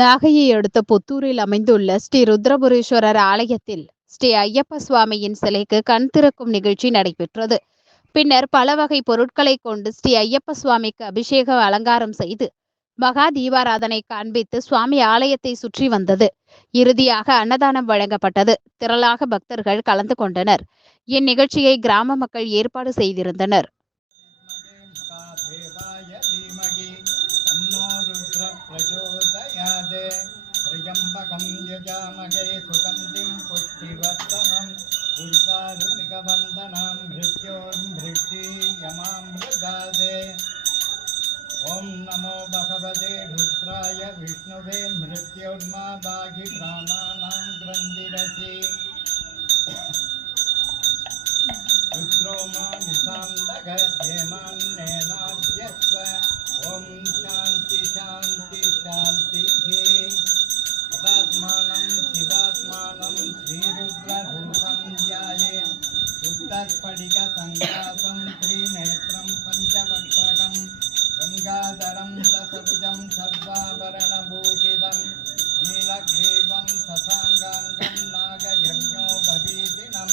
நாகையை அடுத்த புத்தூரில் அமைந்துள்ள ஸ்ரீ ருத்ரபுரீஸ்வரர் ஆலயத்தில் ஸ்ரீ ஐயப்ப சுவாமியின் சிலைக்கு கண் திறக்கும் நிகழ்ச்சி நடைபெற்றது. பின்னர் பல வகை பொருட்களை கொண்டு ஸ்ரீ ஐயப்ப சுவாமிக்கு அபிஷேக அலங்காரம் செய்து மகா தீபாராதனை காண்பித்து சுவாமி ஆலயத்தை சுற்றி வந்தது. இறுதியாக அன்னதானம் வழங்கப்பட்டது. திரளாக பக்தர்கள் கலந்து கொண்டனர். இந்நிகழ்ச்சியை கிராம மக்கள் ஏற்பாடு செய்திருந்தனர். त्र्यम्बकं यजामहे सुगन्धिं पुष्टिवर्धनम् उर्वारुनिकवन्दनां मृत्योर्मृत्युयमामृतादे। ॐ नमो भगवते रुद्राय विष्णुवे मृत्योर्मा भागि प्राणानां ग्रन्थिरसि रुद्रो मा निशान्तगेनान्नेनाद्यस्व। ॐ शान्ति शान्ति शान्तिः। अदात्मानं शिवात्मानं श्रीरुद्ररूपं ध्याये उत्तस्फटिकसङ्कासं त्रिनेत्रं पञ्चवक्त्रकं गङ्गाधरं दशभुजं सर्वाभरणभूषितं नीलग्रीवं शशाङ्काङ्गं नागयज्ञोपवीतिनं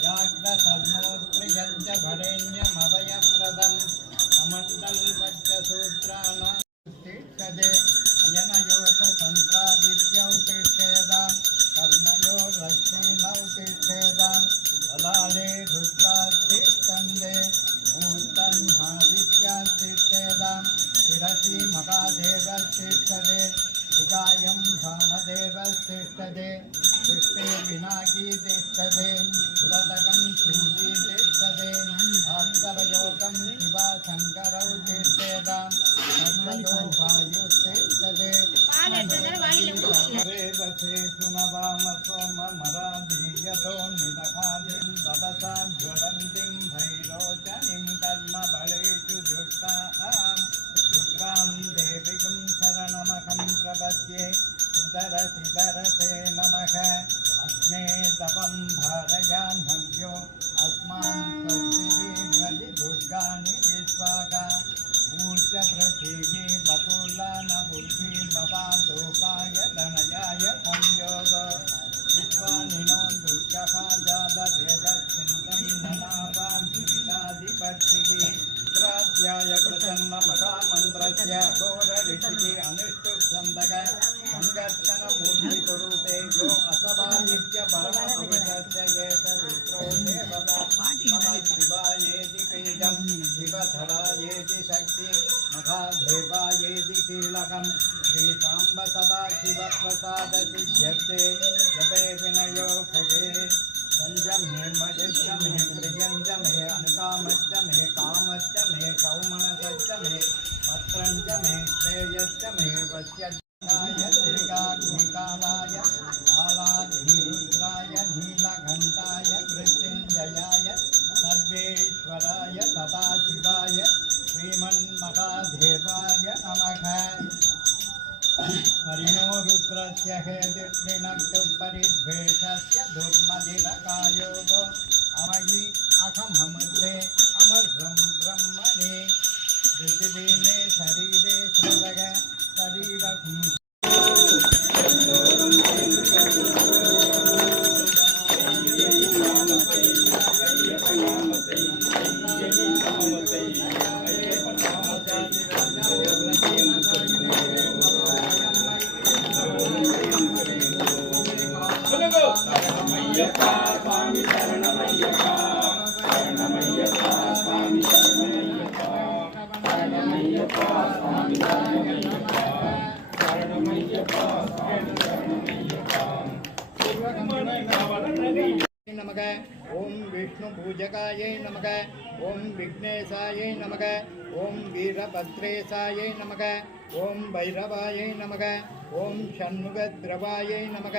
व्याघ्रशर्मोत्रियञ्च भरेण्यमभयप्रदं कमण्डलवज्रसूत्राणां तिष्ठते अयनयोषसन्त्रादित्यौ तिष्ठेदां कर्णयोरश्विनौ तिष्ठेदां बलाले रुद्रास्तिष्ठन्ते मूर्तन्मादित्यास्तिष्ठेदां शिरसि महादेवस्तिष्ठते शिखायं भामदेवस्तिष्ठते दृष्टे पिनाकी तिष्ठते पुरतकं शूली तिष्ठते आर्तवयोगं शिवाशङ्करौ तिष्ठेदां वायुस्तिष्ठते वेदसे सुनवामसोममराधीयतो निदहादिं तपसा ज्वलन्तीं भैरोचनीं कर्मबलेषु दुष्टां देवीं शरणमहं प्रपद्ये सुदरसिदरसे नमः। अस्मे तपं भारयान्नव्यो अस्मान् स्वस्तिभिर्वदि दुर्गाणि विश्वाका ऊर्ज पृथिवी बकुलान बुद्धि भवा लोकाय धनयाय संयोग विश्वानिनो दुर्गः जातवेदचिन्तं ननावाधिपक्षिः रुद्राध्याय प्रसन्न महामन्त्रस्य घोरऋषिः अनुष्टुप्छन्दः सङ्गर्षणमूर्तिस्वरूपे गो असवादित्य परमपुरुषस्य एकरुद्रो देवता नमः शिवायेति बीजं शिवधरायेति शक्ति महादेवायेति कीलकं श्रीसाम्ब सदाशिवप्रसादसिद्ध्यर्थे जपे विनयो खगे संजमे मयश्च मे प्रियञ्च मे अनुकामश्च मे कामश्च मे कौमनसश्च मे पत्रञ्च मे श्रेयश्च मे वश्यकाय त्रिकाग्निकालाय कालाग्निरुद्राय नीलकण्ठाय मृत्युञ्जयाय सर्वेश्वराय सदाशिवाय श्रीमन्महादेवाय नमः। परिणो रुद्रस्य हेतिर्नक्तु परिद्वेषस्य दुर्मदिरकायोगो अमयि अहममृते अमृतं ब्रह्मणे पृथिवीमे शरीरे श्रवग शरीरं नमः। ओम विष्णु पूजकाय नमः। ओम विघ्नेशाय नमः। ओम वीरभद्रेशाय नमः। ओम भैरवाय नमः। ओम षण्मुखद्रवाय नमः।